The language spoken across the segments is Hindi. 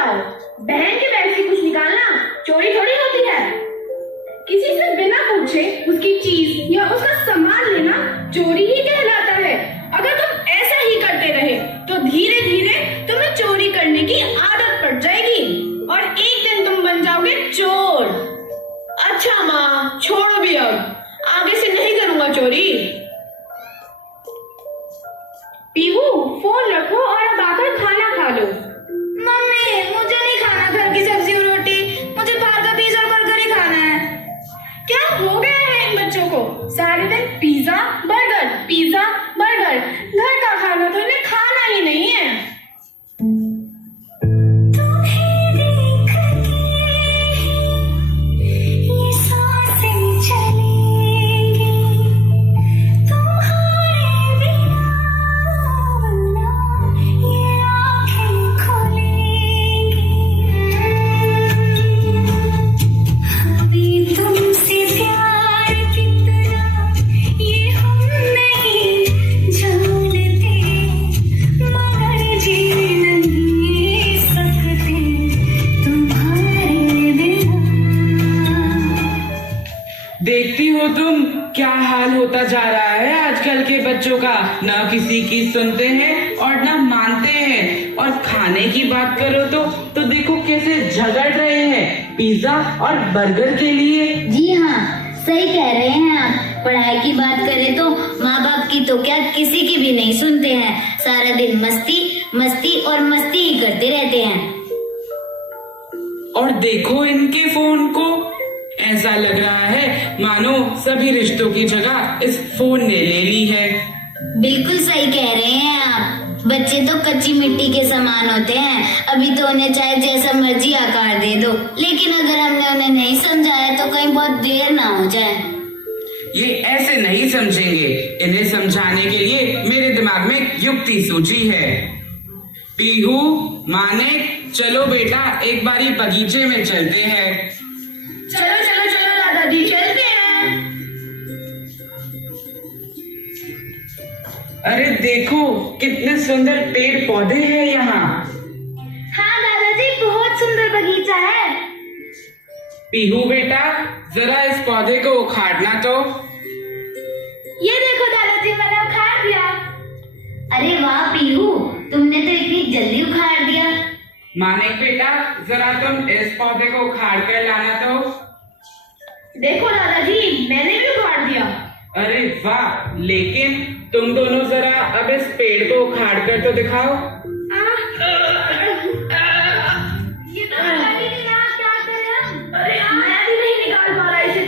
बताओ, बहन के बैग से कुछ निकालना चोरी थोड़ी होती है। किसी से बिना पूछे उसकी चीज या उसका सामान लेना चोरी ही कहलाता है। अगर तुम ऐसा ही करते रहे तो धीरे धीरे तुम्हें चोरी करने की आदत पड़ जाएगी और एक दिन तुम बन जाओगे चोर। अच्छा माँ, छोड़ो भी, अब आगे से नहीं करूंगा चोरी। पीहू, फोन रखो और अब आकर खाना खा लो। मम्मी, मुझे नहीं खाना घर की सब्जी और रोटी, मुझे बाहर का पिज्जा और बर्गर ही खाना है। क्या हो गया है इन बच्चों को? सारे दिन पिज्जा बर्गर, पिज्जा बर्गर। घर का खाना तो इन्हें खाना ही नहीं है। देखती हो तुम क्या हाल होता जा रहा है आजकल के बच्चों का। ना किसी की सुनते हैं और ना मानते हैं, और खाने की बात करो तो देखो कैसे झगड़ रहे हैं पिज्जा और बर्गर के लिए। जी हाँ, सही कह रहे हैं आप। पढ़ाई की बात करें तो माँ बाप की तो क्या, किसी की भी नहीं सुनते हैं। सारा दिन मस्ती मस्ती और मस्ती ही करते रहते हैं। और देखो इनके फोन को, ऐसा लग रहा है मानो सभी रिश्तों की जगह इस फोन ने ले ली है। बिल्कुल सही कह रहे हैं आप। बच्चे तो कच्ची मिट्टी के समान होते हैं। अभी तो उन्हें चाहे जैसा मर्जी आकार दे दो, लेकिन अगर हमने उन्हें नहीं समझाया तो कहीं बहुत देर ना हो जाए। ये ऐसे नहीं समझेंगे। इन्हें समझाने के लिए मेरे दिमाग में एक युक्ति सूझी है। पीहू, मानिक, चलो बेटा एक बारी बगीचे में चलते हैं। चलो चलो चलो दादाजी, चलते हैं। अरे देखो कितने सुंदर पेड़ पौधे हैं यहाँ। हाँ दादाजी, बहुत सुंदर बगीचा है। पीहू बेटा, जरा इस पौधे को उखाड़ना तो। ये देखो दादाजी, मैंने उखाड़ दिया। अरे वाह पीहू, तुमने तो इतनी जल्दी उखाड़ दिया। मानिक बेटा, जरा तुम इस पौधे को उखाड़ कर लाना तो। देखो दादाजी, मैंने भी उखाड़ दिया। अरे वाह, लेकिन तुम दोनों जरा अब इस पेड़ को उखाड़ कर तो दिखाओ। ये तो दादाजी ने कहा, क्या करें हम? अरे मैं भी नहीं निकाल पा रहा इसे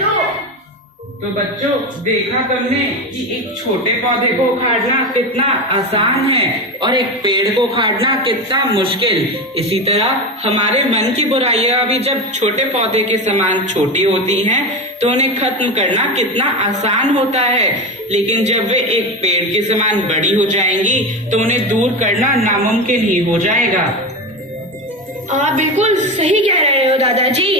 तो बच्चों, देखा तुमने कि एक छोटे पौधे को उखाड़ना कितना आसान है और एक पेड़ को उखाड़ना कितना मुश्किल। इसी तरह हमारे मन की बुराइयां भी जब छोटे पौधे के समान छोटी होती हैं तो उन्हें खत्म करना कितना आसान होता है, लेकिन जब वे एक पेड़ के समान बड़ी हो जाएंगी तो उन्हें दूर करना नामुमकिन ही हो जाएगा। आप बिल्कुल सही कह रहे हो दादाजी।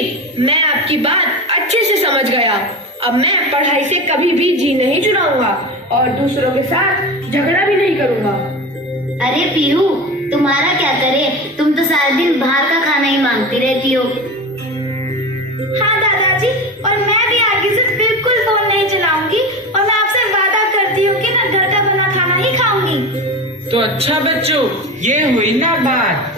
मैं आपकी बात अच्छे से समझ गया। अब मैं पढ़ाई से कभी भी जी नहीं चुराऊंगा और दूसरों के साथ झगड़ा भी नहीं करूंगा। अरे पीहू, तुम्हारा क्या करे, तुम तो सारा दिन बाहर का खाना ही मांगती रहती हो। हाँ दादाजी, और मैं भी आगे से बिल्कुल फोन नहीं चलाऊंगी और मैं आपसे वादा करती हूँ कि मैं घर का बना खाना ही खाऊंगी। तो अच्छा बच्चों, ये हुई ना बात।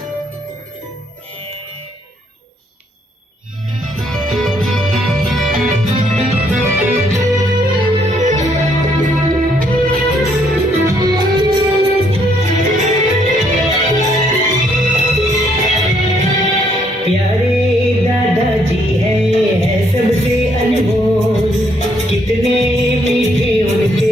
प्यारे दादाजी है सबसे अनमोल, कितने मीठे उनके